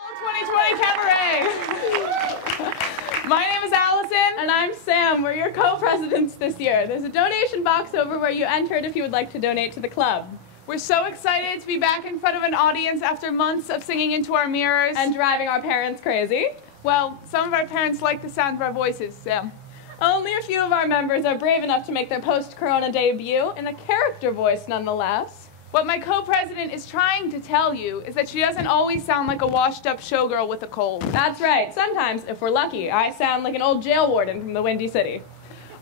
2020 Cabaret! My name is Allison. And I'm Sam. We're your co-presidents this year. There's a donation box over where you entered if you would like to donate to the club. We're so excited to be back in front of an audience after months of singing into our mirrors. And driving our parents crazy. Well, some of our parents like the sound of our voices, Sam. Only a few of our members are brave enough to make their post-corona debut, in a character voice nonetheless. What my co-president is trying to tell you is that she doesn't always sound like a washed-up showgirl with a cold. That's right. Sometimes, if we're lucky, I sound like an old jail warden from the Windy City.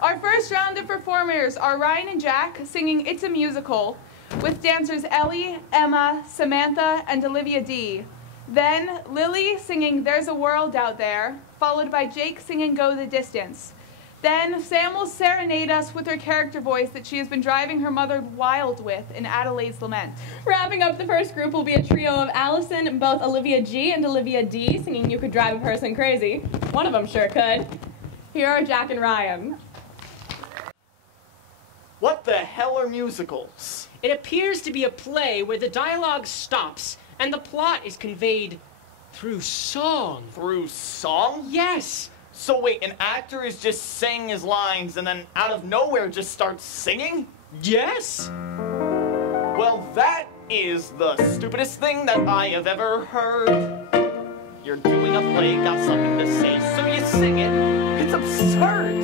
Our first round of performers are Ryan and Jack singing It's a Musical, with dancers Ellie, Emma, Samantha, and Olivia D. Then Lily singing There's a World Out There, followed by Jake singing Go the Distance. Then Sam will serenade us with her character voice that she has been driving her mother wild with in Adelaide's Lament. Wrapping up the first group will be a trio of Allison, both Olivia G and Olivia D, singing You Could Drive a Person Crazy. One of them sure could. Here are Jack and Ryan. What the hell are musicals? It appears to be a play where the dialogue stops and the plot is conveyed through song. Through song? Yes! So wait, an actor is just saying his lines and then out of nowhere just starts singing? Yes! Well, that is the stupidest thing that I have ever heard. You're doing a play, got something to say, so you sing it. It's absurd!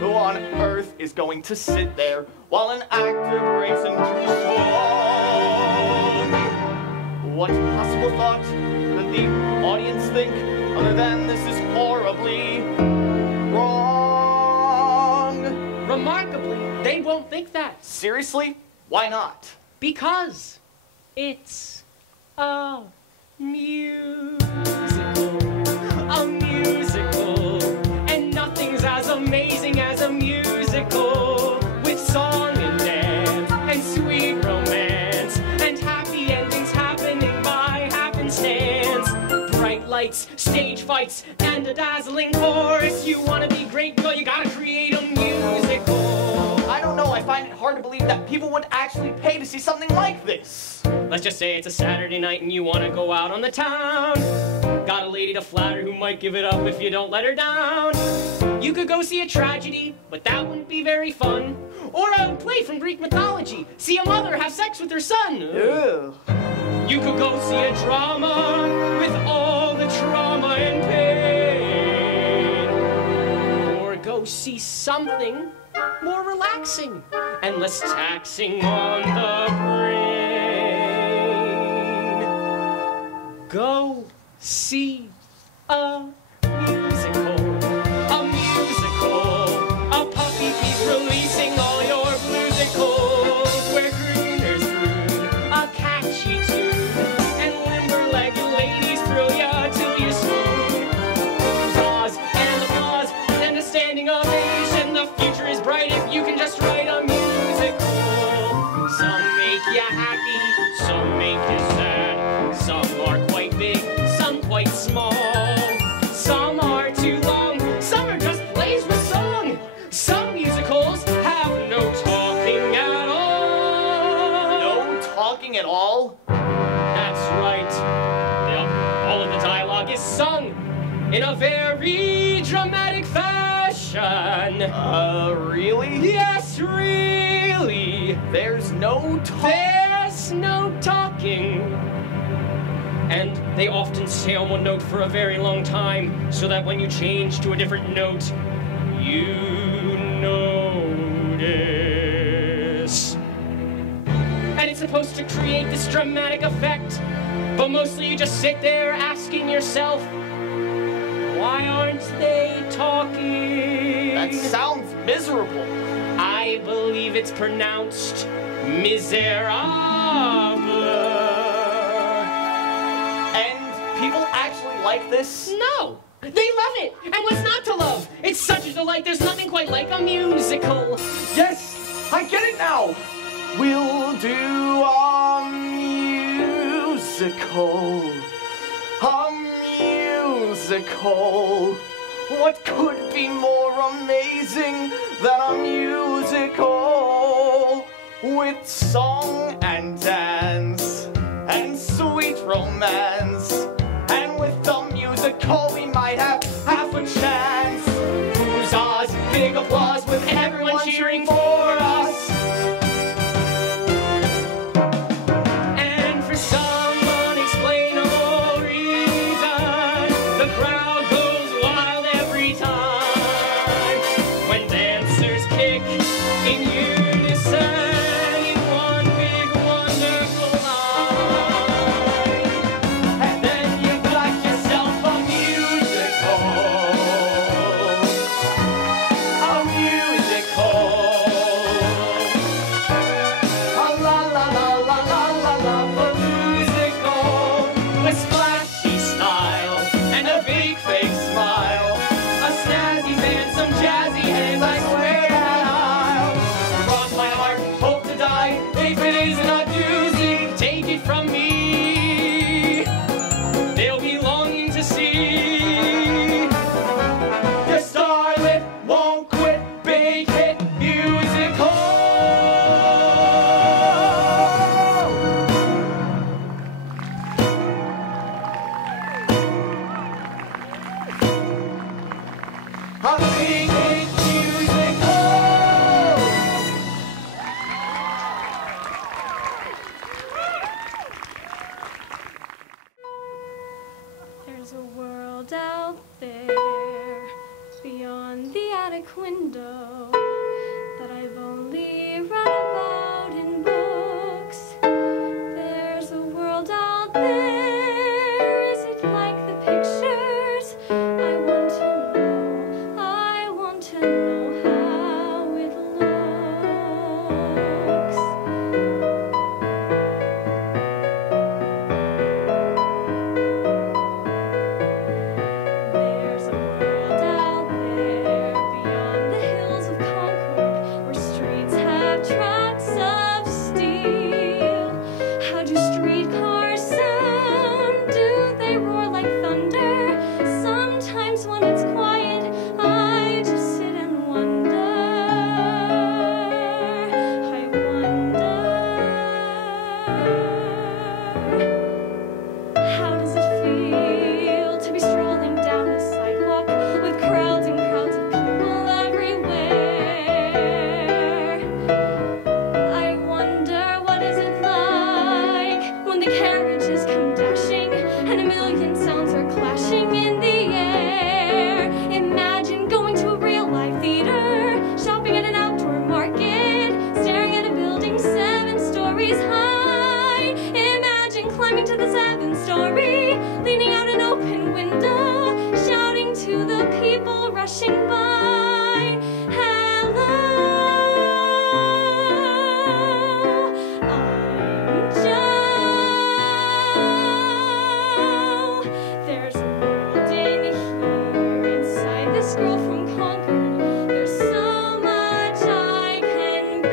Who on earth is going to sit there while an actor breaks into song? What possible thought could the audience think other than this is horribly wrong? Remarkably, they won't think that. Seriously? Why not? Because it's a musical. A musical. And nothing's as amazing as a musical. With song and dance and sweet romance and happy endings happening by happenstance. Bright lights, stage fights, and a dazzling chorus. You wanna be great, girl, you gotta create a musical. I don't know, I find it hard to believe that people would actually pay to see something like this. Let's just say it's a Saturday night and you wanna go out on the town. Got a lady to flatter who might give it up if you don't let her down. You could go see a tragedy, but that wouldn't be very fun. Or a play from Greek mythology. See a mother have sex with her son. Ew. You could go see a drama with all the trauma and pain. Or go see something more relaxing and less taxing on the brain. Go see a musical. A musical. A puppy piece releasing all your bluesicles. Where crooners croon a catchy tune. And limber-legged ladies thrill ya till you swoon. Applause and applause and a standing ovation. The future is bright if you can just write a musical. Some make ya happy, some make you sad. Some are quite big, some quite small. Some are too long, some are just plays with song. Some musicals have no talking at all. No talking at all? That's right. All of the dialogue is sung in a very dramatic fashion. Really? Yes, really. There's no There's no talking. And they often stay on one note for a very long time, so that when you change to a different note, you notice. And it's supposed to create this dramatic effect, but mostly you just sit there asking yourself, why aren't they talking? That sounds miserable. I believe it's pronounced miserable. And people actually like this? No! They love it! And what's not to love? It's such a delight, there's nothing quite like a musical. Yes! I get it now! We'll do a musical. A musical. What could be more amazing than a musical? With song and dance and sweet romance and with a big musical. There's a world out there beyond the attic window that I've only read about in books. There's a world out there, is it like the pictures? I want to know how it looks. There's a world out there beyond the hills of Concord, where streets have tracks of steel. How do streetcars sound? Do they roar like thunder? Sometimes when it's quiet, I just sit and wonder. I wonder. How does it feel to be strolling down the sidewalk with crowds and crowds of people everywhere? I wonder, what is it like when the carriages come dashing and a million sounds are clashing in the air? Imagine going to a real-life theater, shopping at an outdoor market, staring at a building 7 stories high. Imagine climbing to the 7th story, leaning out an open window, shouting to the people rushing by. Hello, I'm Joe. There's a world in here inside this girl from Concord. There's so much I can be,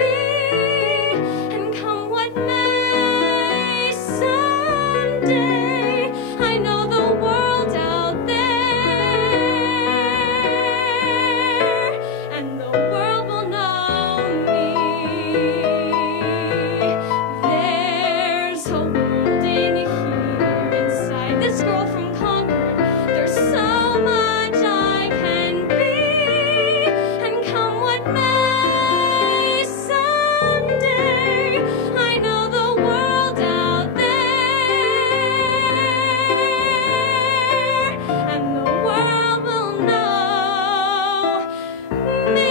and come what may, someday I know the world out there, and the world will know me. There's a world in here inside this girl from Concord. There's so much I can be, and come what may, someday I know the world out there, and the world will know me.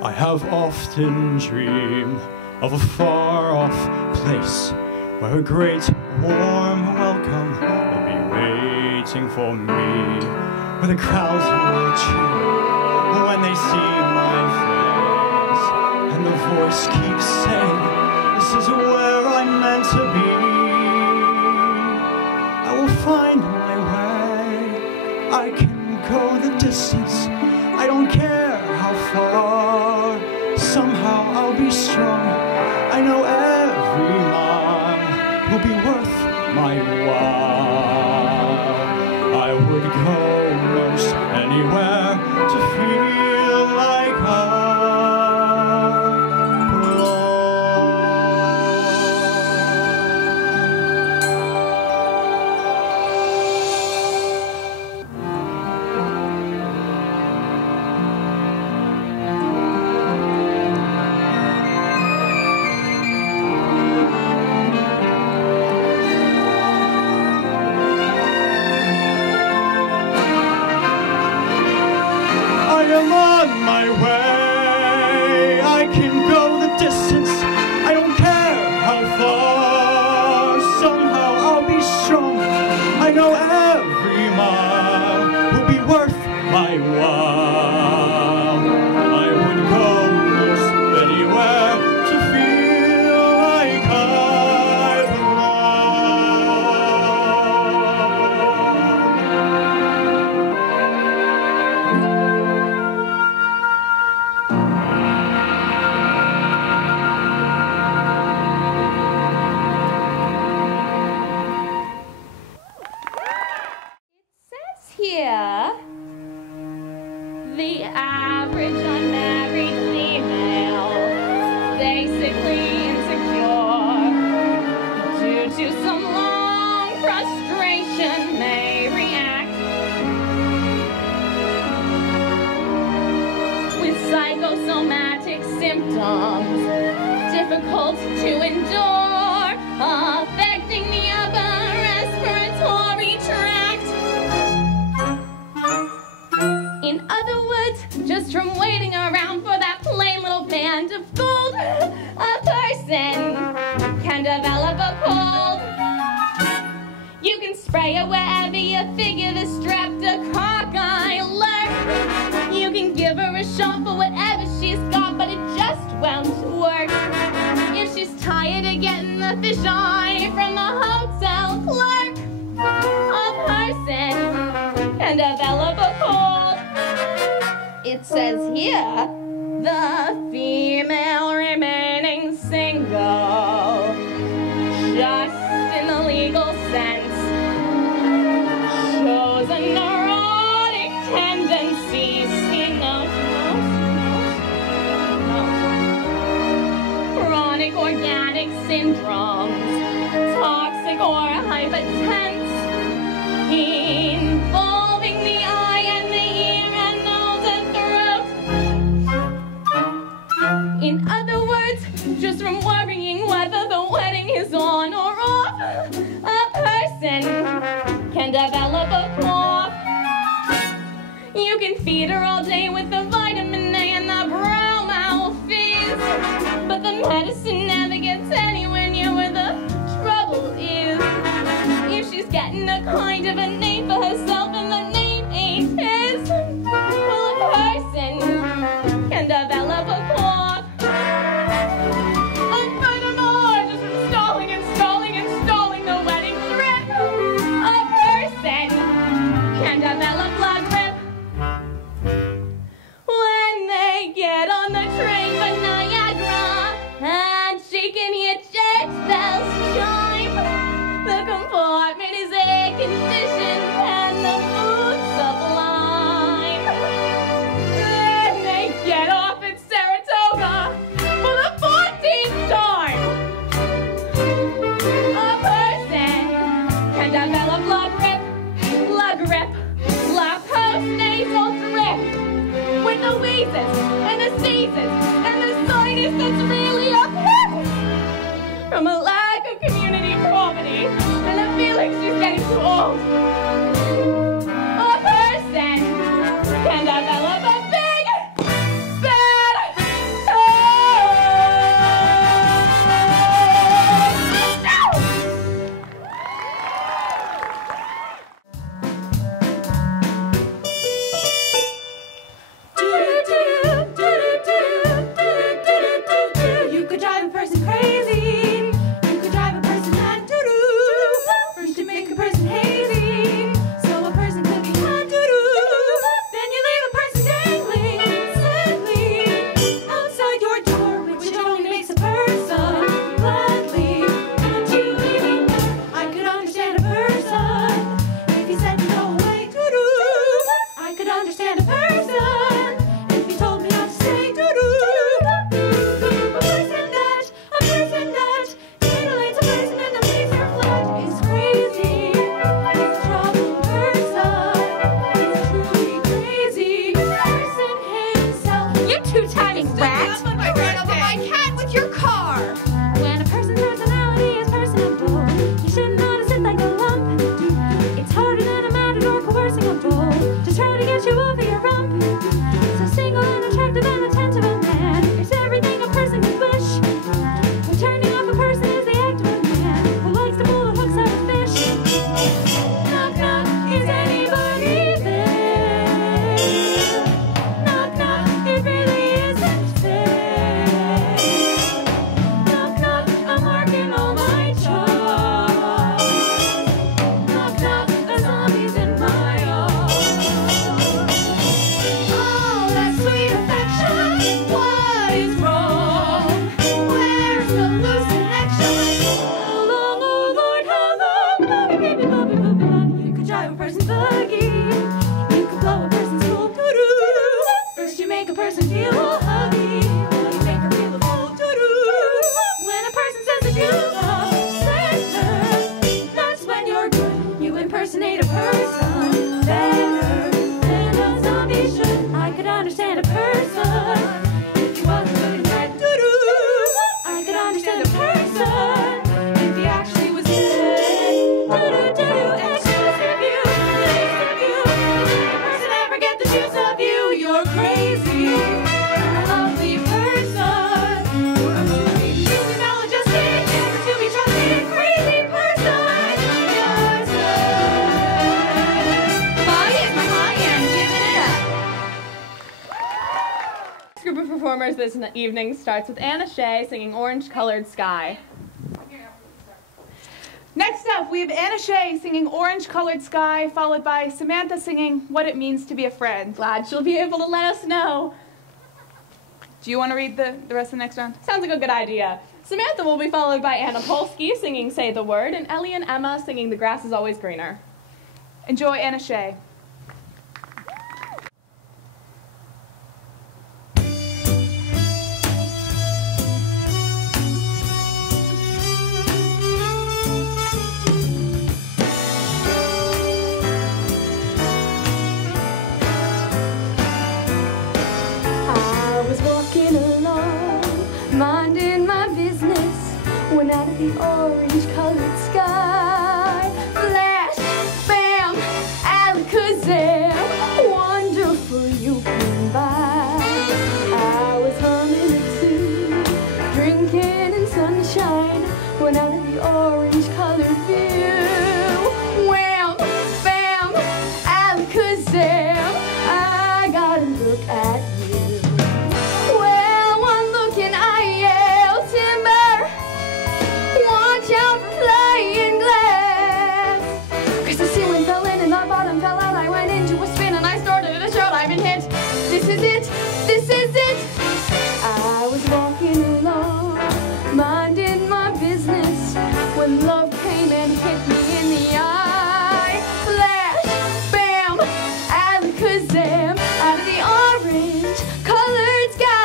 I have often dreamed of a far-off place where a great warm welcome will be waiting for me, where the crowds will cheer when they see my face, and the voice keeps saying, this is where I'm meant to be. I will find my way, I can go the distance, I don't care how far. Somehow I'll be strong, I know every mile will be worth my while. I would go most anywhere to feel like I am on my way, I can go the distance, I don't care how far. Somehow I'll be strong, I know every mile will be worth my while. I would go most anywhere to feel like I belong. the average unmarried female, basically insecure, due to some long frustration, may react with psychosomatic symptoms, difficult to endure, affecting the upper respiratory tract. In other words, just from waiting around for that plain little band of gold, a person can develop a cold. You can spray it wherever you figure the streptococci lurk. You can give her a shot for whatever she's got, but it just won't work. If she's tired of getting the fisheye from the hotel clerk, a person can develop a cold. It says here, the female remaining single, just in the legal sense, shows a neurotic tendency. See, no. Chronic organic syndromes, toxic or hypertense, involving the eye and the ear and nose and throat. In other words, just from worrying whether the wedding is on or off, a person can develop a cough. You can feed her all day with the vitamin A and the brow fizz, but the medicine never gets anywhere near where the trouble is. If she's getting a kind of a name for herself and the name ain't his, well, a person can develop a cough. And furthermore, just from stalling the wedding trip, a person can develop blood grip. When they get on the train for Niagara and she can hear church bells chime, the compartment is air conditioned and the food sublime. Then they get off at Saratoga for the 14th time. A person can develop blood grip, postnasal drip, with the wheezes and the sneezes and the sinus that's really up here, from a lack of community property and a feeling she's getting too old. A person can develop a big, bad You could drive a person crazy. You could drive a person mad. First to make a person hazy. person feel all huggy. You make her feel the whole doo-doo. When a person says that you love her, that's when you're good. You impersonate a person better than a zombie should. I could understand a person if he wasn't doing that doo-doo. I could understand a person if he actually was good. Doo-doo-doo-doo. Exclusive you, exclusive you. If a person ever get the juice of you, you're crazy. You're a lovely person. You're a truly maladjusted, never to be trusted, crazy person. You're so. Bobby is my high end, giving it up. This group of performers this evening starts with Anna Shea singing Orange Colored Sky. Next up, we have Anna Shea singing Orange Colored Sky, followed by Samantha singing What It Means to Be a Friend. Glad she'll be able to let us know. Do you want to read the rest of the next round? Sounds like a good idea. Samantha will be followed by Anna Polsky singing Say the Word, and Ellie and Emma singing The Grass is Always Greener. Enjoy Anna Shea. I was walking along, minding my business, when out of the orange-colored sky, flash, bam, alakazam, wonderful you came by. I was humming a tune, drinking in sunshine, when out of the orange-colored view, wham, bam, alakazam, I got a look at you. Well, one look and I yell timber. Watch out for flying glass. 'Cause the ceiling fell in and the bottom fell out. I went into a spin and I started a shout. I've been hit. This is it. This is it. I was walking along, minding my business, when love came and hit me in the eye. Flash, bam, alakazam, out of the orange-colored sky.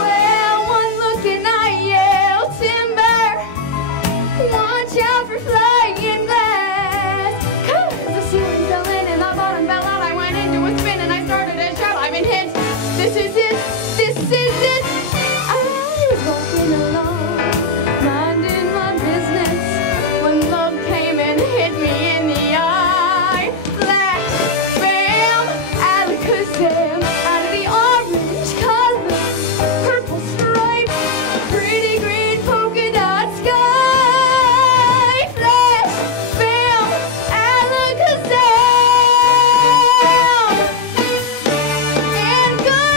Well, one look and I yell timber. Watch out for flying glass. 'Cause the ceiling fell in and the bottom fell out. I went into a spin and I started a shout. I've been hit. This is it. This is it. I was walking along, minding my business, when love came and hit me in the eye. Flash, bam, alakazam, out of the orange color, purple stripe, pretty green polka dot sky. Flash, bam, alakazam, and goodbye.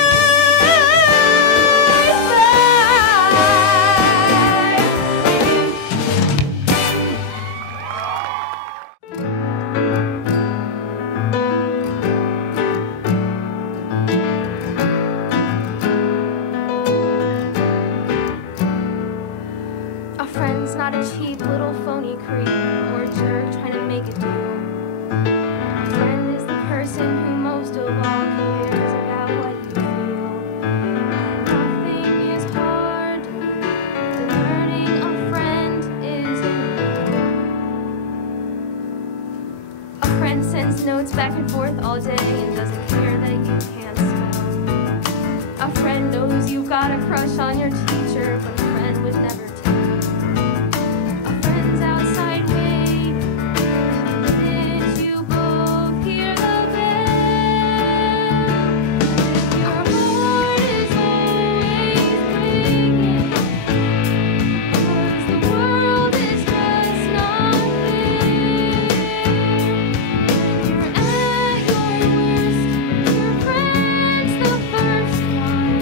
A friend's not a cheap little phony creep or a jerk trying to make it do. A friend is the person who most of all cares about what you feel. Nothing is harder than learning a friend isn't real. A friend sends notes back and forth all day and doesn't care that you can't spell. A friend knows you've got a crush on your teacher, but a friend would never tell. A friend's outside waiting. Did you both hear the bell? Your heart is always breaking, 'cause the world is just not fair. You're at your worst, your friend's the first one.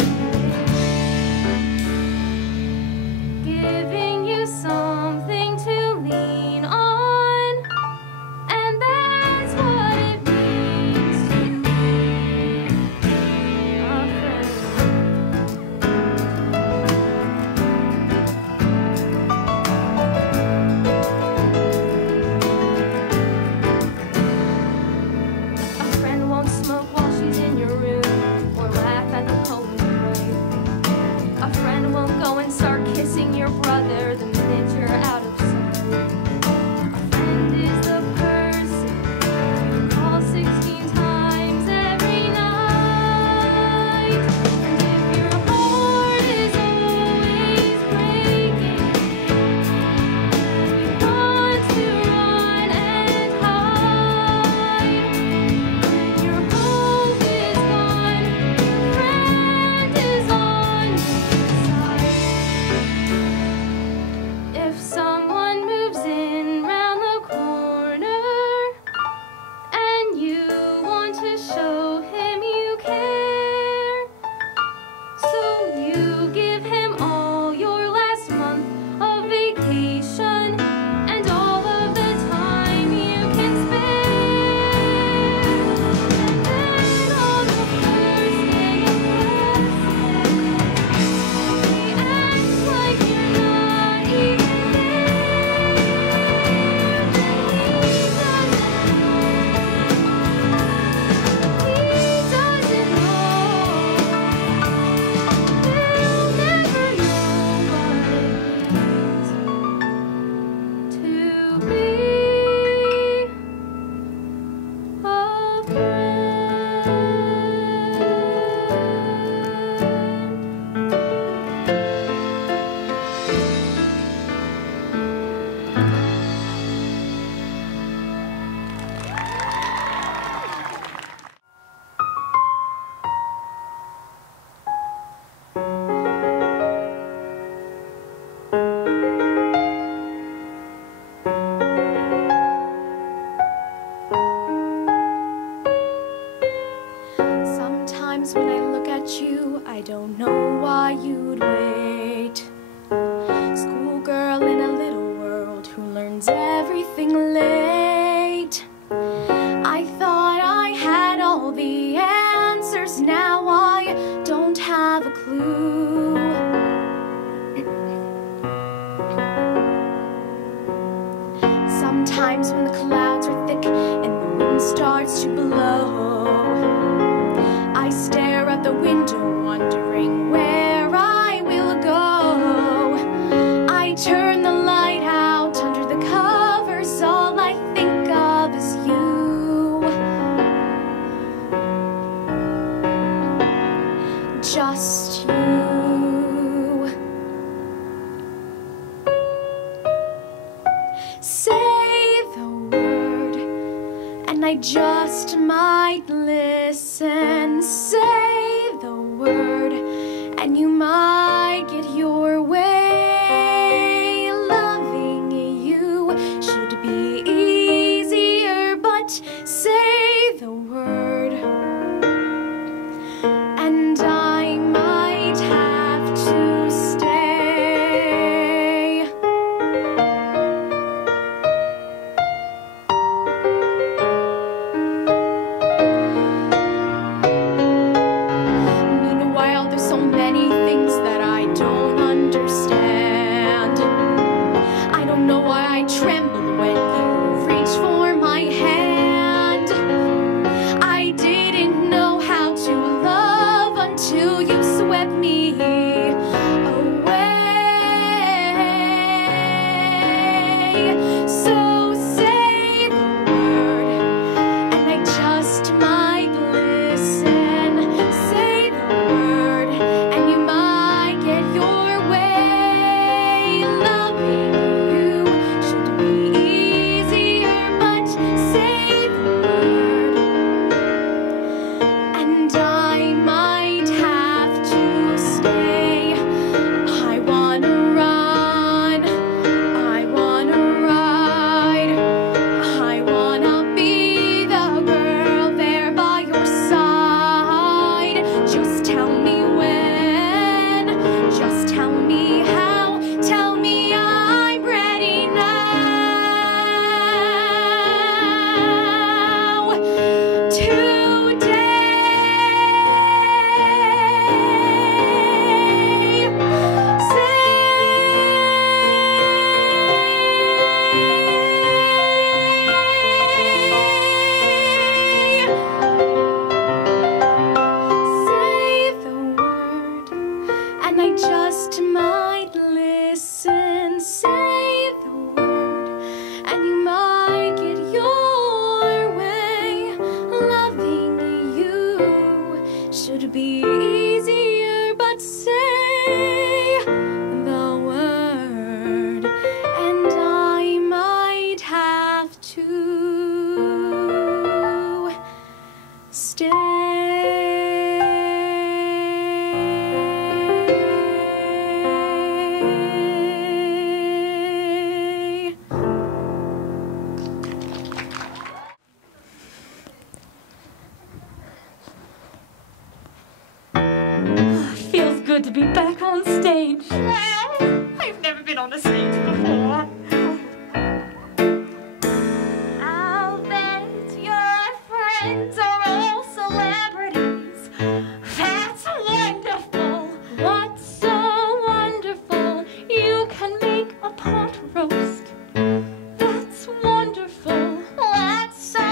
Sometimes when I look at you, I don't know why you'd wait. Schoolgirl in a little world who learns everything late. I thought I had all the answers, now I don't have a clue. Sometimes when the clouds are thick and the wind starts to blow, I stare out the window wondering where I will go. I turn the light out under the covers, all I think of is you. Just you. Say the word and I just might listen. Say the word and you might get your way. Loving you should be easier, but say the word and I might have to stay. Meanwhile, there's so many things that I don't understand. I don't know why I tremble when you reach for my hand. I didn't know how to love until you swept me away. So say the word and I just might listen. Say the word and you might get your way. Loving you should be easier, but say the word and I might have to stay. I wanna run, I wanna ride, I wanna be the girl there by your side. Just tell me when, just tell me how, tell me I'm ready now. Today, say the word and I just might listen. Say the word and you might get your way. Loving you should be easier, but say the word and I might have to stay. Feels good to be back on stage. Well, I've never been on a stage before. I'll bet your friends are all celebrities. That's wonderful. What's so wonderful? You can make a pot roast. That's wonderful. What's so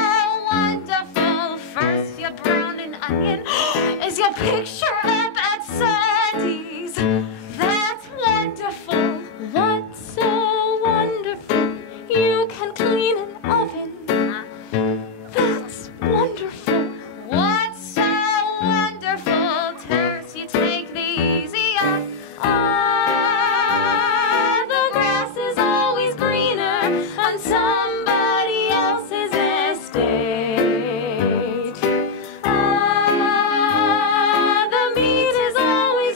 wonderful? First you brown an onion. Is your picture up at Sandy's? That's wonderful. What's so wonderful? You can clean an oven. That's wonderful. What's so wonderful? First you take the easy up. Ah, the grass is always greener on somebody else's estate. Ah, the meat is always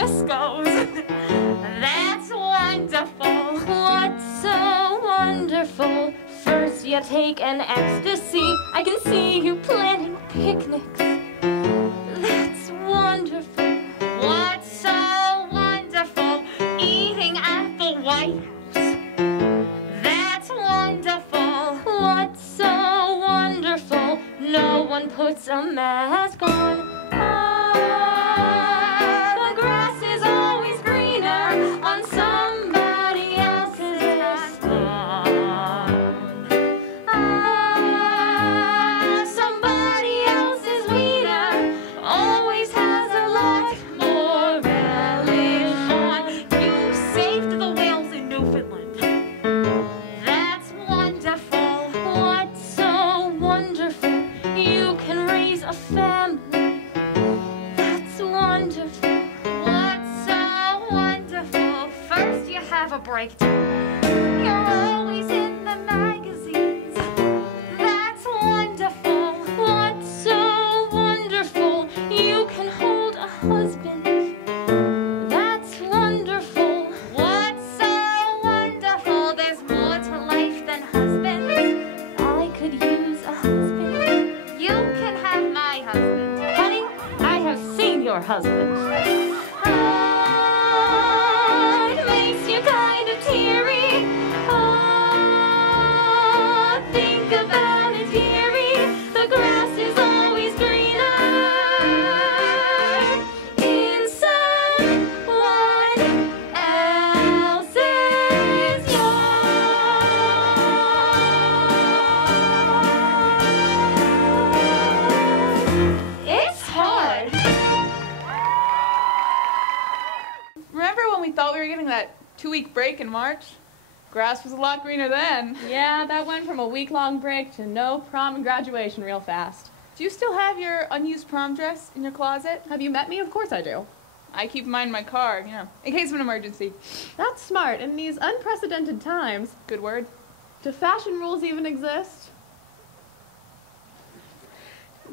this goes. That's wonderful. What's so wonderful? First you take an ecstasy. I can see you planning picnics. That's wonderful. What's so wonderful? Eating at the White House. That's wonderful. What's so wonderful? No one puts a mask on. The grass is always greener on somebody else's lawn. Somebody else's wiener always has a lot more relish on. You saved the whales in Newfoundland. That's wonderful. What's so wonderful? You can raise a family. That's wonderful. What's so wonderful? First you have a breakdown. You're always in the magazines. That's wonderful. What's so wonderful? You can hold a husband. That's wonderful. What's so wonderful? There's more to life than husbands. I could use a husband. You can have my husband. Honey, I have seen your husband. It makes you kind of teary. Oh, think about it, dearie. The grass is always greener in someone else's yard. It's hard. Remember when we thought we were getting that 2-week break in March? Grass was a lot greener then. Yeah, that went from a week-long break to no prom and graduation real fast. Do you still have your unused prom dress in your closet? Have you met me? Of course I do. I keep mine in my car, in case of an emergency. That's smart. In these unprecedented times, Good word. do fashion rules even exist?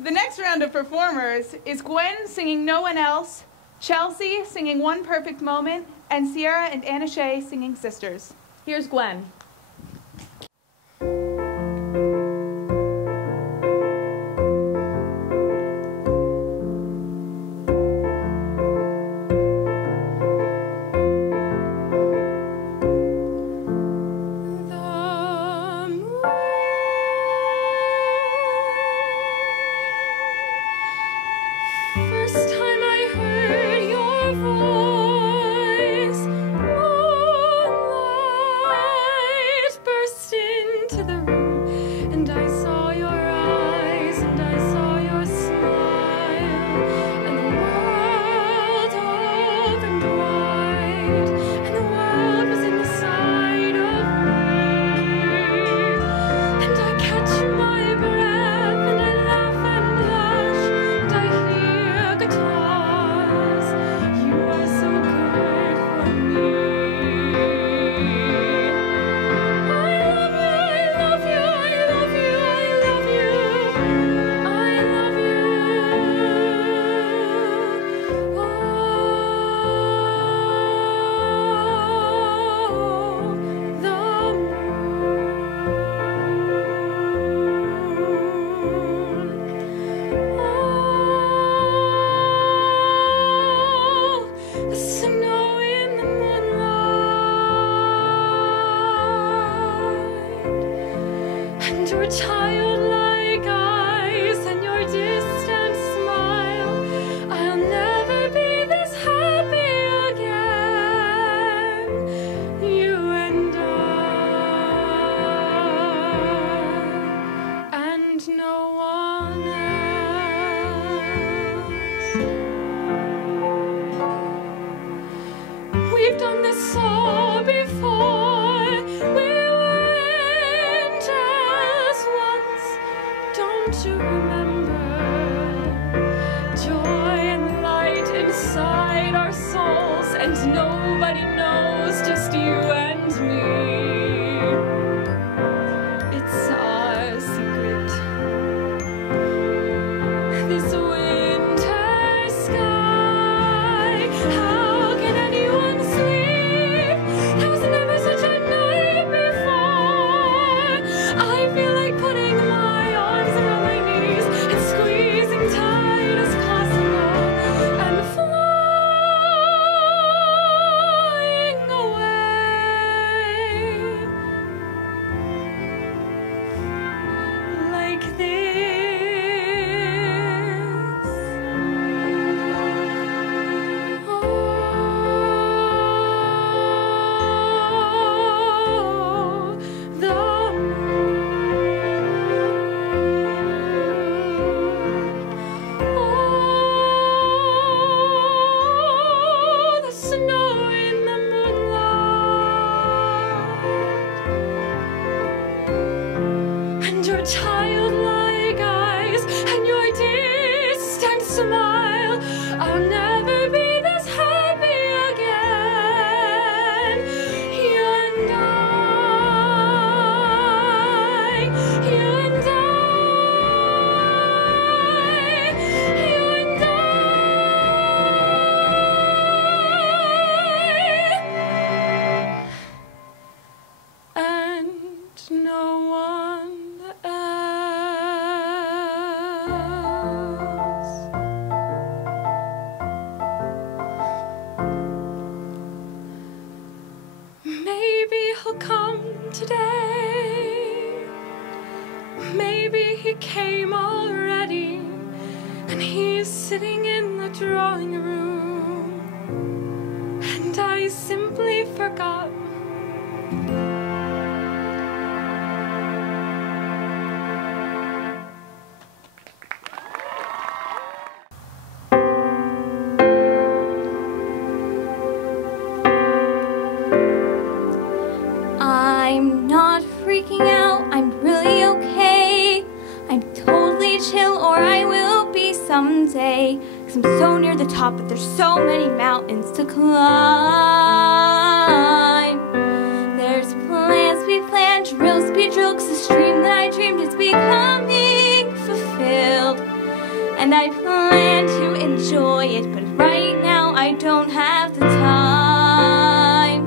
The next round of performers is Gwen singing No One Else, Chelsea singing One Perfect Moment, and Sierra and Anna Shay singing Sisters. Here's Gwen. First time I heard your voice, moonlight burst into the room, and I saw your eyes, and I saw your smile, and the world opened wide, and the world was inside of me, and I catch my breath, and I laugh and blush, and I hear guitars. You are so good for me. I love you, I love you, I love you, I love you, I love you. The snow in the moonlight, and your childlike eyes, and your distant smile. I'll never be this happy again, you and I, and no one else. We've done this all before. We were angels once. Don't you remember? Joy and light inside our souls, and nobody knows, just you and me. It's our secret. This winter sky, how the drawing room, and I simply forgot. I'm not freaking out, I'm really okay. I'm totally chill, or I will be someday. 'Cause I'm so near the top, but there's so many mountains to climb. There's plans to be planned, drills to be drilled, 'cause the dream that I dreamed is becoming fulfilled. And I plan to enjoy it, but right now I don't have the time.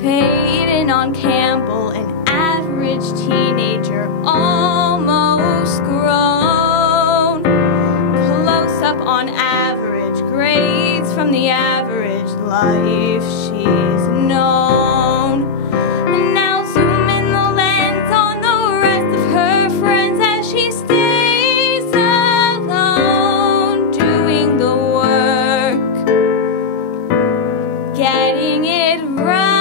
Fading on Campbell, an average teenager, almost grown. Close up on average grades from the average life she's known. And now zoom in the lens on the rest of her friends as she stays alone, doing the work, getting it right.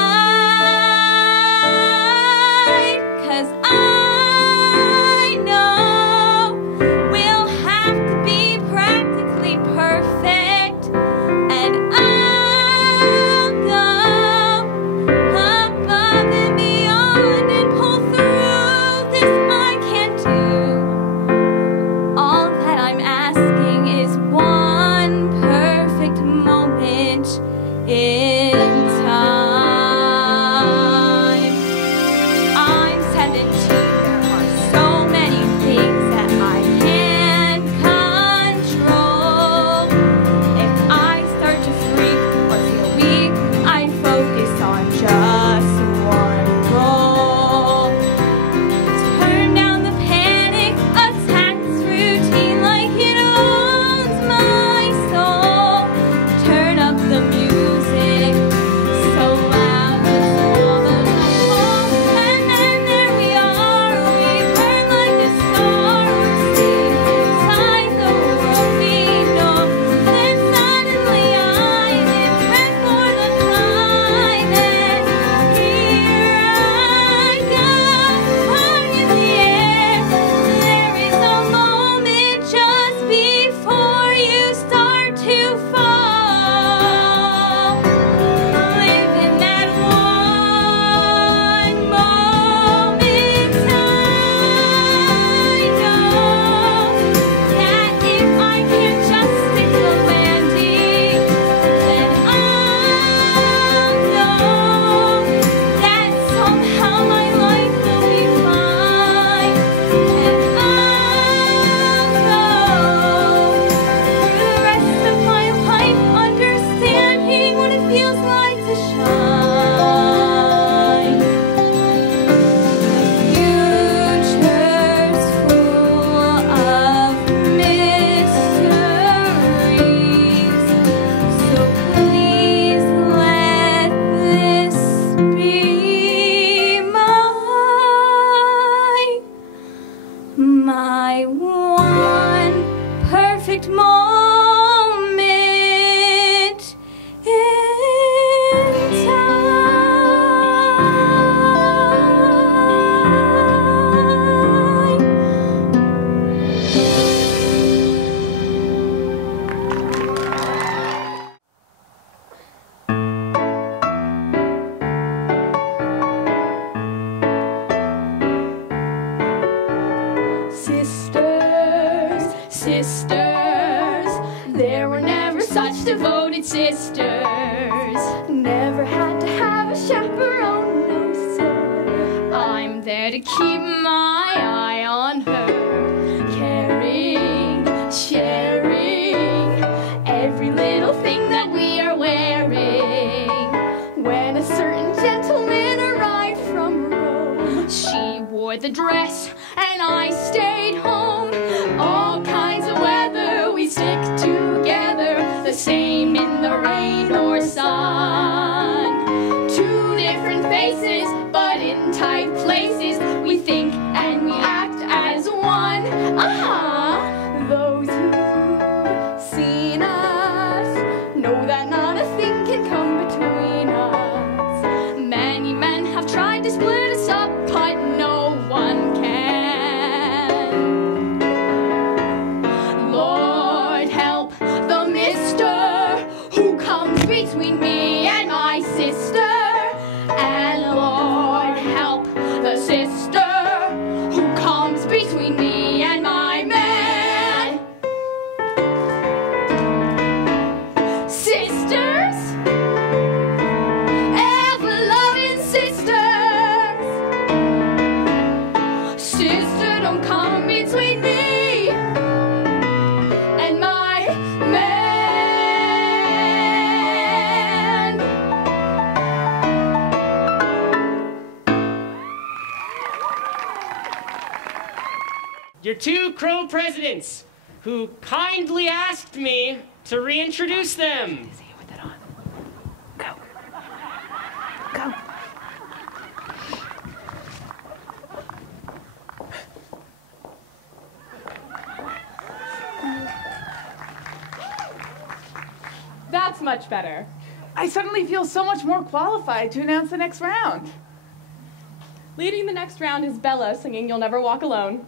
Sisters, there were never such devoted sisters. Never had to have a chaperone, no sir. I'm there to keep my eye on her, caring, sharing every little thing that we are wearing. When a certain gentleman arrived from Rome, she wore the dress and I stayed home. All kinds of weather, we stick together, the same in the rain or sun. Two different faces, but in tight places, we think and we act between me and my sister. And Lord help the sister who comes between me and my man. Sisters, ever-loving sisters, sister, don't come between me and my man. Your two crow presidents, who kindly asked me to reintroduce them. See you with it on. Go. Go. That's much better. I suddenly feel so much more qualified to announce the next round. Leading the next round is Bella singing You'll Never Walk Alone.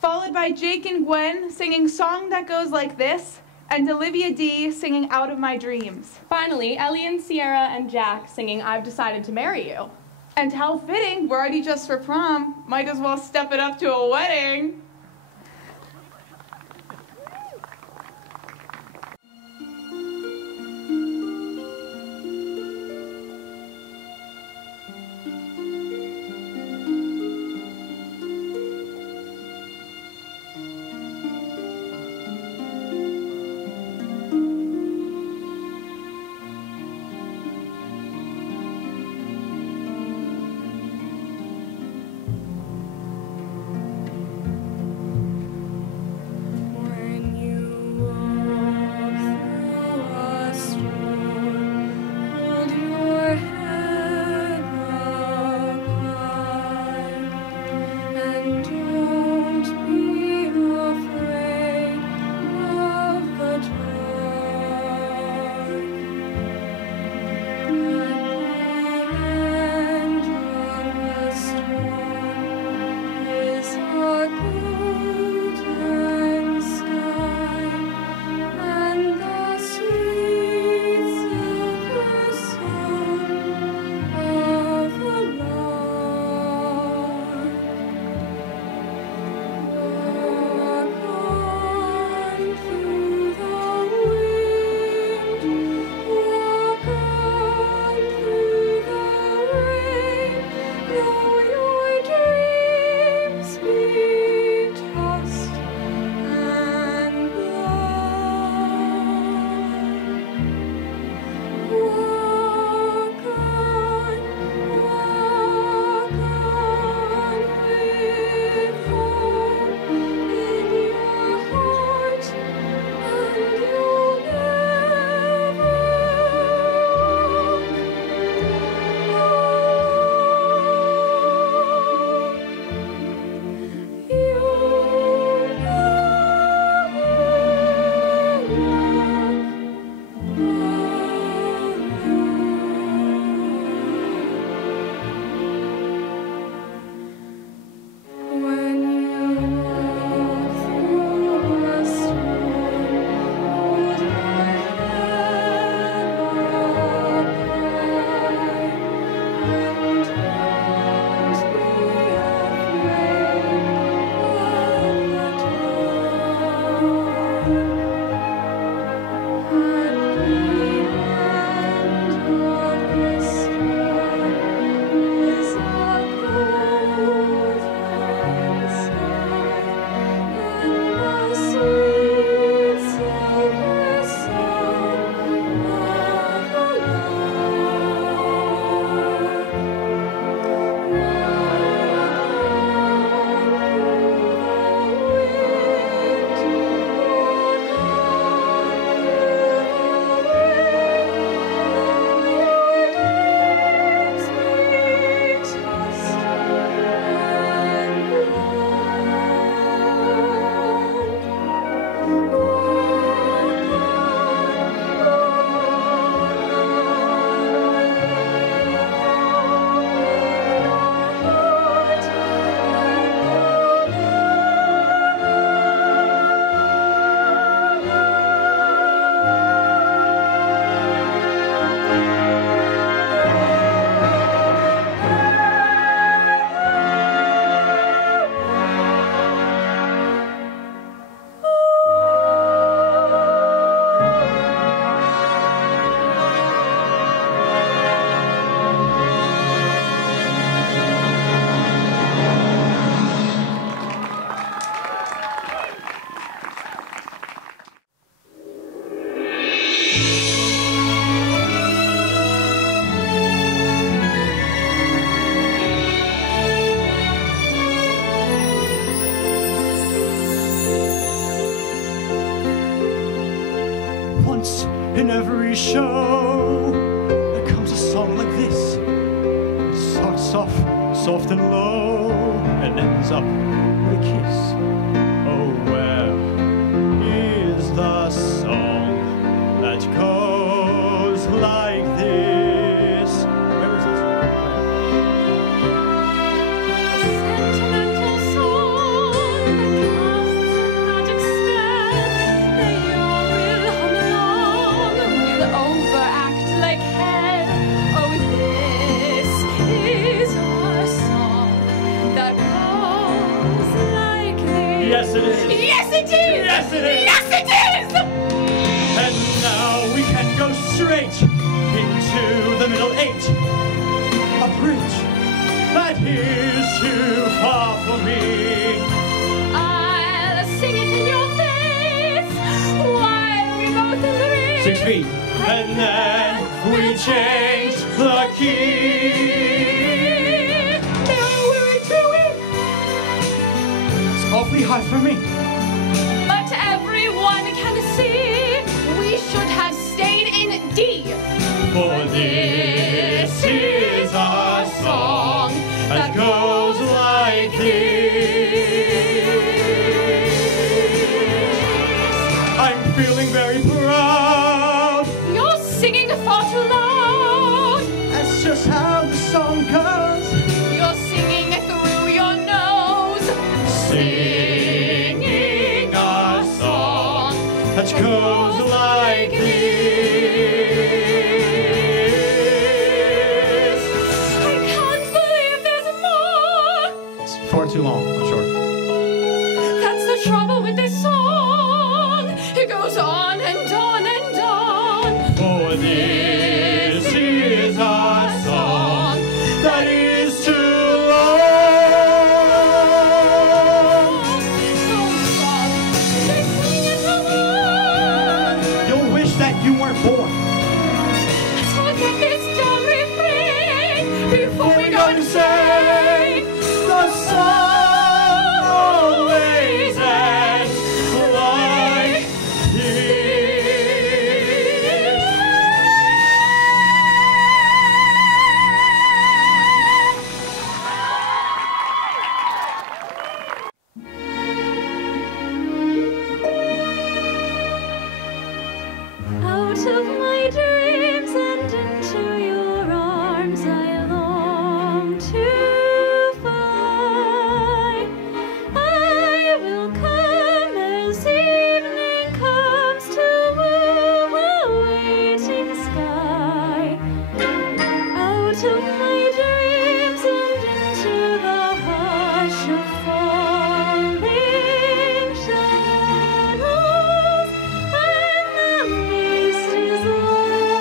Followed by Jake and Gwen singing Song That Goes Like This, and Olivia D singing Out of My Dreams. Finally, Ellie and Sierra and Jack singing I've Decided to Marry You. And how fitting, we're already just for prom. Might as well step it up to a wedding. once in every show. There comes a song like this. It starts off soft and low and ends up with a kiss. Oh, where is the song that goes like this? Where is it? Sentimental song that casts a magic spell. They all will hum along, will overact like hell. Oh, this is our song that goes like this. Yes, it is. Yes, it is. Yes, it is. Yes, it is. And now we can go straight into the middle eight. A bridge that is too far for me. I'll sing it in your face while we both agree. 6 feet. And then we change the key. Now we're doing, It's awfully high for me. but everyone can see we should have stayed in D. For this is our song that goes like this. I'm feeling very proud. You're singing far too loud. That's just how the song goes. You're singing through your nose. Singing our song that goes like this. I can't believe there's more. It's far too long, I'm sure. That's the trouble with this song. It goes on and on and on. For this is our song that is too long. You'll wish that you weren't born. So get this dumb refrain before we go insane. The sun always ends like this. Out of my dreams and into your arms I long to fly. I will come as evening comes to woo a waiting sky. Out of my dreams and into the hush of falling shadows, and the mist is low.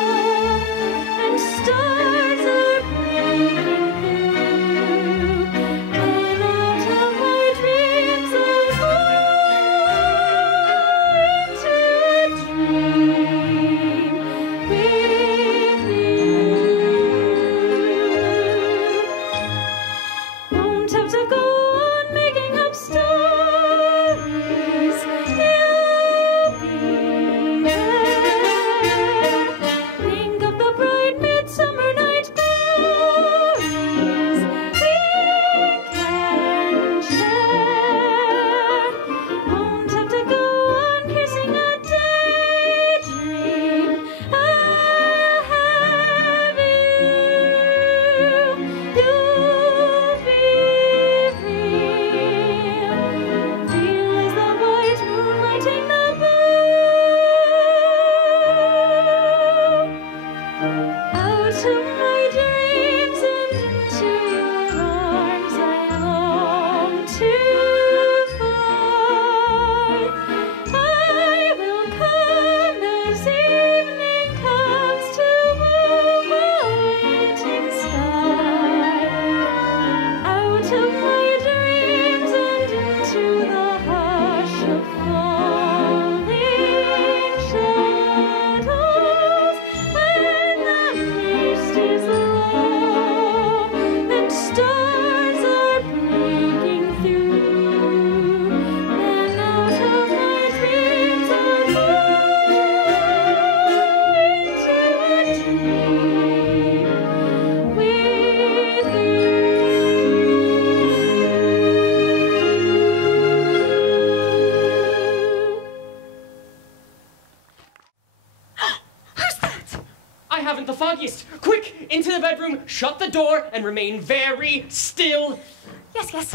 I haven't the foggiest. Quick, into the bedroom, shut the door, and remain very still. Yes, yes.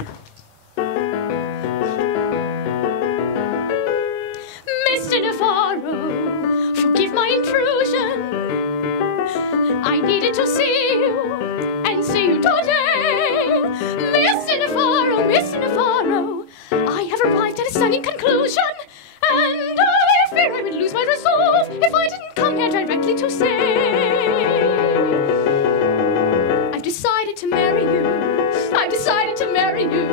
Mr. Navarro, forgive my intrusion. I needed to see you and see you today. Mr. Navarro, I have arrived at a stunning conclusion, and I fear I would lose my resolve if I didn't come here directly to say I've decided to marry you. I've decided to marry you.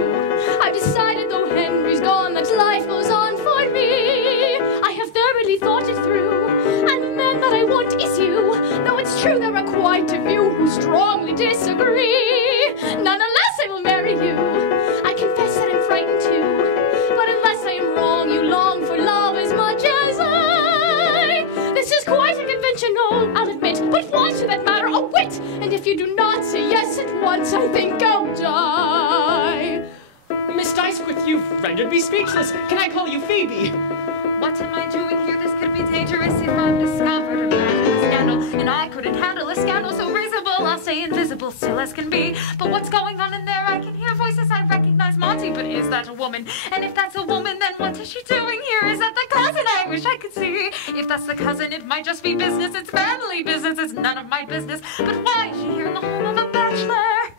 I've decided, though Henry's gone, that life goes on for me. I have thoroughly thought it through, and the man that I want is you. Though it's true there are quite a few who strongly disagree, nonetheless I will marry you. I confess that I'm frightened too, but unless I am wrong, you long for love as much as I. This is quite unconventional, I'll admit, but why should that matter a whit? And if you do not say yes at once, I think I'll die. Miss Dicewith, you've rendered me speechless. Can I call you Phoebe? What am I doing here? This could be dangerous if I'm discovered or back in a scandal. And I couldn't handle a scandal so risible. I'll stay invisible, still as can be. But what's going on in there? I can hear voices. I recognize Monty, but is that a woman? And if that's a woman, then what is she doing here? Is that the cousin? I wish I could see. If that's the cousin, it might just be business. It's family business. It's none of my business. But why is she here in the home of a bachelor?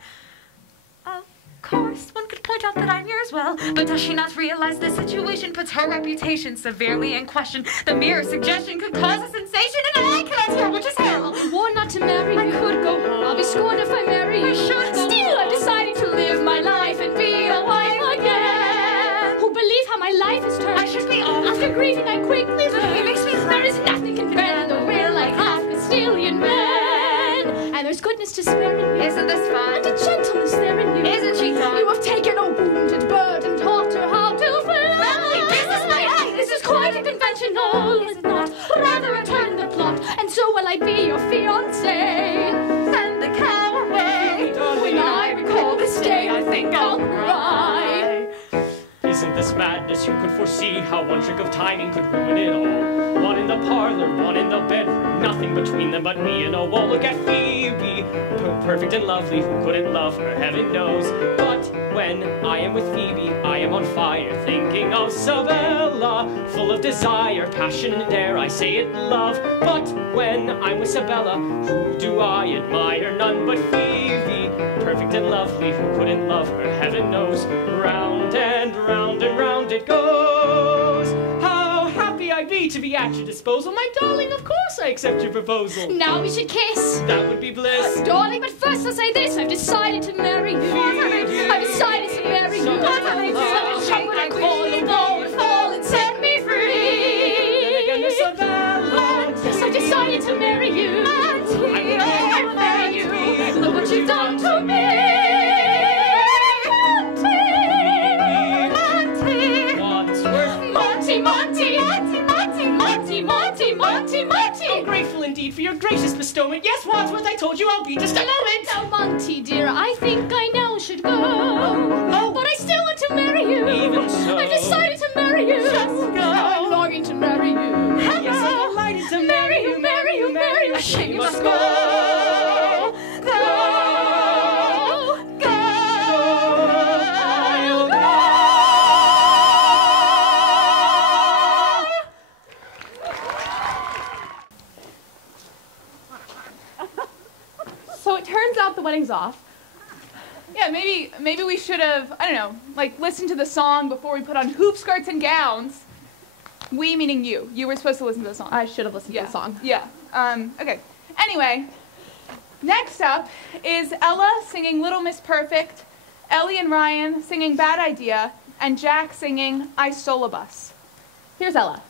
Of course, one could point out that I'm here as well, but does she not realize this situation puts her reputation severely in question? The mere suggestion could cause a sensation, and I cannot hear, which is hell. I warn not to marry you. I could go home. I'll be scorned if I marry you. I should go Still, I've decided to live my life and be a wife again. Who believe how my life has turned? I should be off. After grieving, I quickly learned. It makes me laugh. There is nothing can bend the will like half Castilian men. And there's goodness to spare in you. Isn't this fun? And a gentleness there in you. Isn't she fun? You have taken a wounded bird and taught her how to fly. Family business, my eye. This is quite unconventional, is it not? Rather a turn in the plot, and so will I be your fiancé. Send the cow away. When I recall this day, I think I'll cry. Isn't this madness? You could foresee how one trick of timing could ruin it all. One in the parlor, one in the bedroom, nothing between them but me and a wall. Look at Phoebe, perfect and lovely, who couldn't love her, heaven knows. But when I am with Phoebe, I am on fire, thinking of Sabella, full of desire, passion, and dare I say it, love. But when I'm with Sabella, who do I admire? None but Phoebe, perfect and lovely, who couldn't love her, heaven knows. Round and round and round it goes. How happy I'd be to be at your disposal. My darling, of course I accept your proposal. Now we should kiss. That would be bliss. Darling, but first I'll say this. I've decided to marry you. I've decided to marry you. Jump when I call you, blow and fall and set me free. Then again, there's Sabella. Yes, I've decided to marry you. I will marry you. Look what you've done to me. Monty! Oh, grateful indeed for your gracious bestowment. Yes, Wadsworth, I told you I'll be just a moment. Now, Monty, dear, I think I now should go. Oh, but I still want to marry you. Even so. I've decided to marry you. Just go. I'm longing to marry you. Yes, I'm delighted to marry you, marry you, marry you. She You must must go. go. Go. Go. I'll go. So it turns out the wedding's off. Yeah, maybe we should have, I don't know, like listened to the song before we put on hoop skirts and gowns. We meaning you. You were supposed to listen to the song. I should have listened to the song. Yeah. Okay. Anyway, next up is Ella singing Little Miss Perfect, Ellie and Ryan singing Bad Idea, and Jack singing I Stole a Bus. Here's Ella.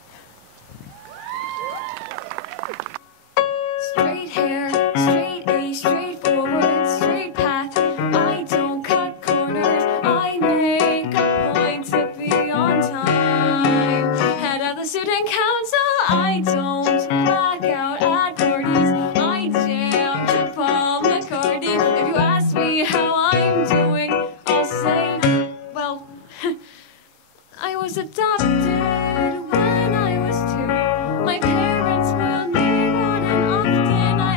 Straight hair, straight A, straightforward, straight path. I don't cut corners. I make a point to be on time. Head of the student council. I don't black out at parties. I jam to Paul McCartney. If you ask me how I'm doing, I'll say, well, I was adopted when I was 2. My parents wheeled me around and often I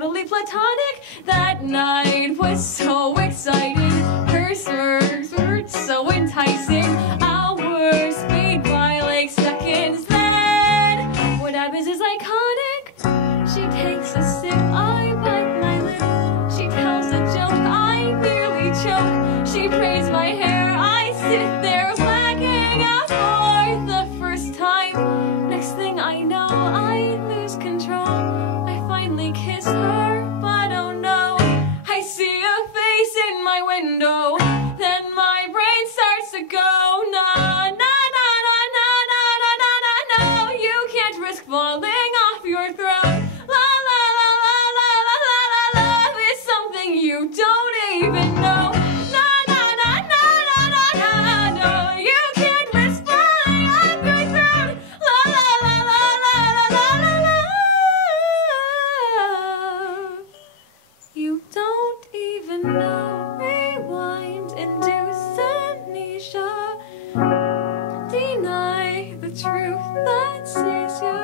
totally platonic. That night was so exciting. Her smirks were so enticing. Hours speed by like seconds. Then what happens is iconic. She takes a sip, I bite my lip. She tells a joke, I nearly choke. She braids my hair, I sit there blacking out for the first time. Next thing I know, I lose control. I finally kiss her, but oh no, I see a face in my window. Then my brain starts to go, no, no, no, no, no, no, no, no, no, no. You can't risk falling off your throne. La la la la la la la la la. Love is something you don't even know. No, no, no, no, no, no, no, no. You can't risk falling off your throne. La la la la la la la la la. You don't even know. Rewind, induce amnesia. Deny the truth that sees ya.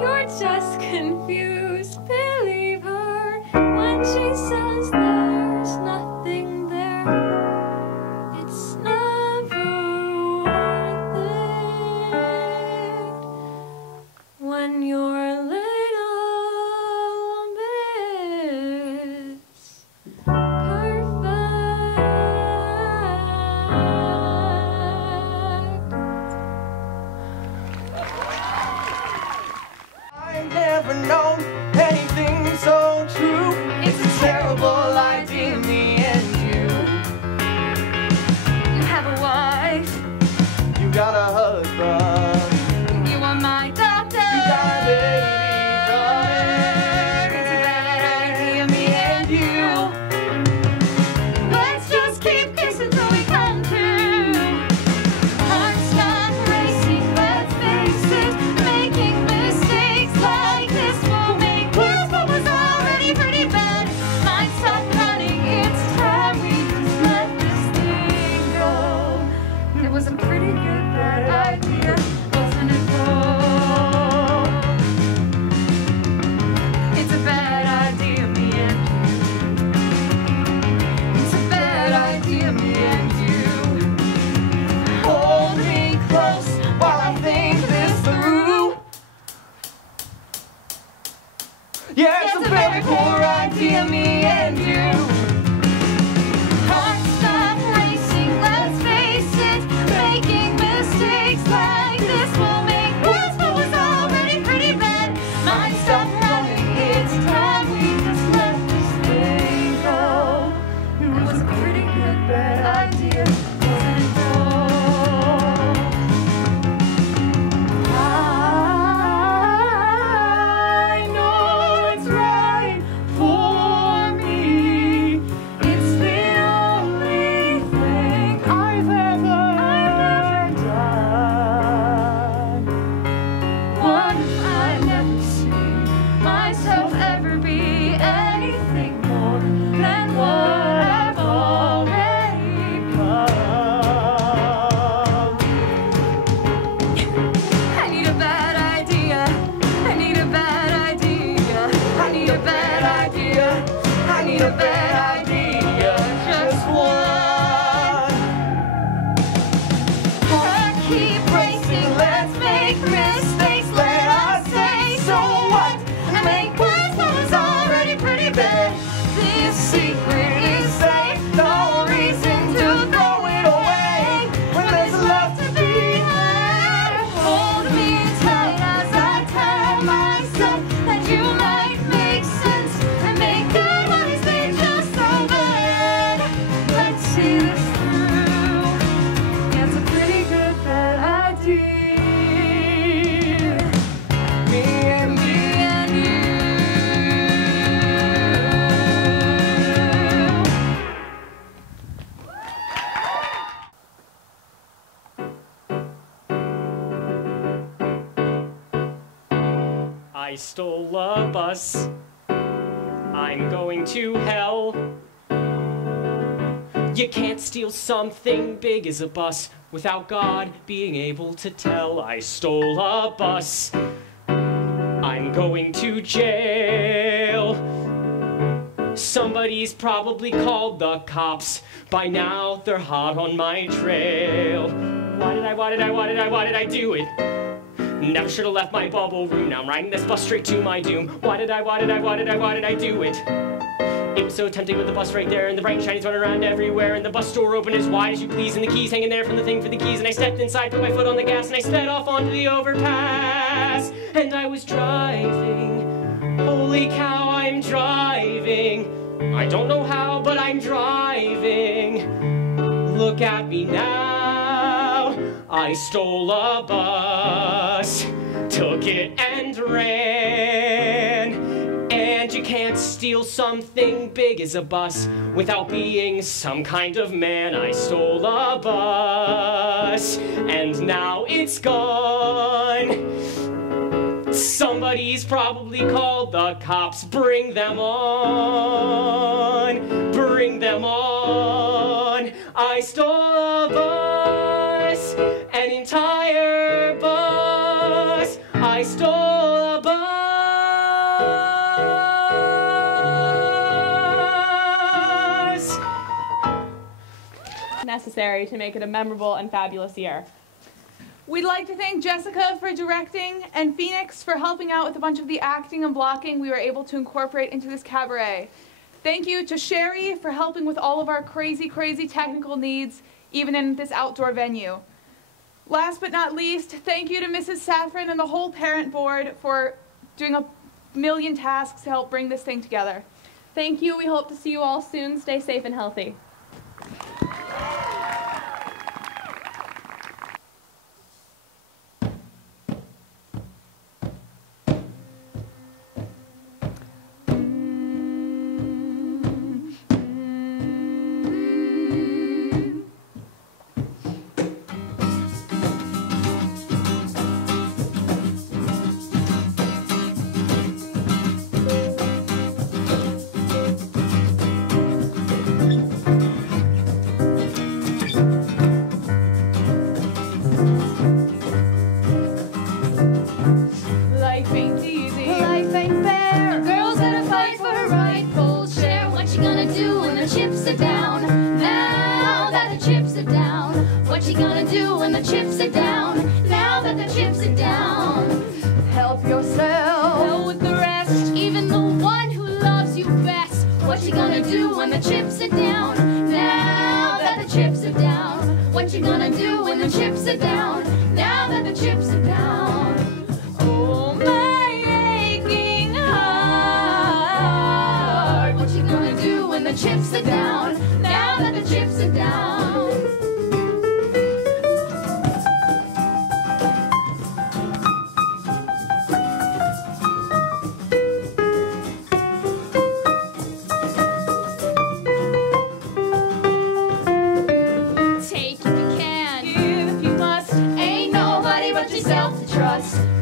You're just confused. Believe her when she says there's nothing there. It's never worth it when you're little bits perfect. I've never known anything so true. It's a terrible idea, me and you. You have a wife. You got a husband. You are my doctor. You got a baby brother. It's a bad idea, me and you. Let's just keep kissing till we come to. Hearts stop racing, let's face it. Making mistakes like this will make worse. What was already pretty bad might stop running. It's time we just let this thing go. It was a pretty good bad idea, wasn't it, Paul? It's a bad idea, me and you. It's a bad idea, me and you. Hold me close while I think this through. Yeah, it's a very poor idea, me and you. Hearts stop racing, let's face it. Making mistakes like this will make worse. What was already pretty bad might stop running. It's time we just let this thing go. It was a pretty good bad idea, wasn't it, Paul? I know it's right for me. It's the only thing I've ever done. What if I never see myself ever be anything more than what I've already become? I need a bad idea. I need a bad idea. I need a bad idea. I need a bad idea. Just one. Keep racing. Let's make mistakes. Let us say so what? And make worse what was already pretty bad. This secret is safe. No reason to throw it away when there's love to be had. Hold me tight as I tell myself that you might make sense and make good when it's been just so bad. Let's see this through. Yeah, it's a pretty good bad idea. Me and you. I stole a bus. I'm going to hell. You can't steal something big as a bus without God being able to tell. I stole a bus. I'm going to jail. Somebody's probably called the cops. By now, they're hot on my trail. Why did I do it? Never should have left my bubble room. Now I'm riding this bus straight to my doom. Why did I do it? It was so tempting with the bus right there, and the bright and shinies running around everywhere, and the bus door open as wide as you please, and the keys hanging there from the thing for the keys, and I stepped inside, put my foot on the gas, and I sped off onto the overpass, and I was driving. Holy cow, I'm driving. I don't know how, but I'm driving. Look at me now. I stole a bus, took it and ran. And you can't steal something big as a bus without being some kind of man. I stole a bus, and now it's gone. Somebody's probably called the cops. Bring them on. Bring them on. I stole a bus, an entire bus. I stole a bus. Necessary to make it a memorable and fabulous year. We'd like to thank Jessica for directing and Phoenix for helping out with a bunch of the acting and blocking we were able to incorporate into this cabaret. Thank you to Sherry for helping with all of our crazy technical needs, even in this outdoor venue. Last but not least, thank you to Mrs. Saffron and the whole parent board for doing a million tasks to help bring this thing together. Thank you. We hope to see you all soon. Stay safe and healthy.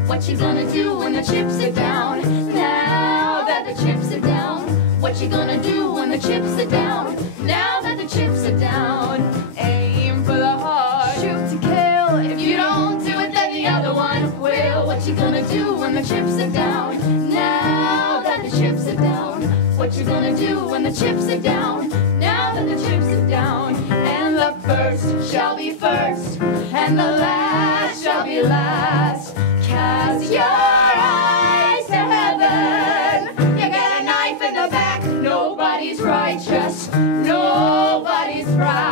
What you gonna do when the chips are down? Now that the chips are down. What you gonna do when the chips are down? Now that the chips are down. Aim for the heart. Shoot to kill. If you don't do it, then the other one will. What you gonna do when the chips are down? Now that the chips are down. What you gonna do when the chips are down? Now that the chips are down. And the first shall be first, and the last shall be last. Cast your eyes to heaven. You got a knife in the back. Nobody's righteous. Nobody's proud.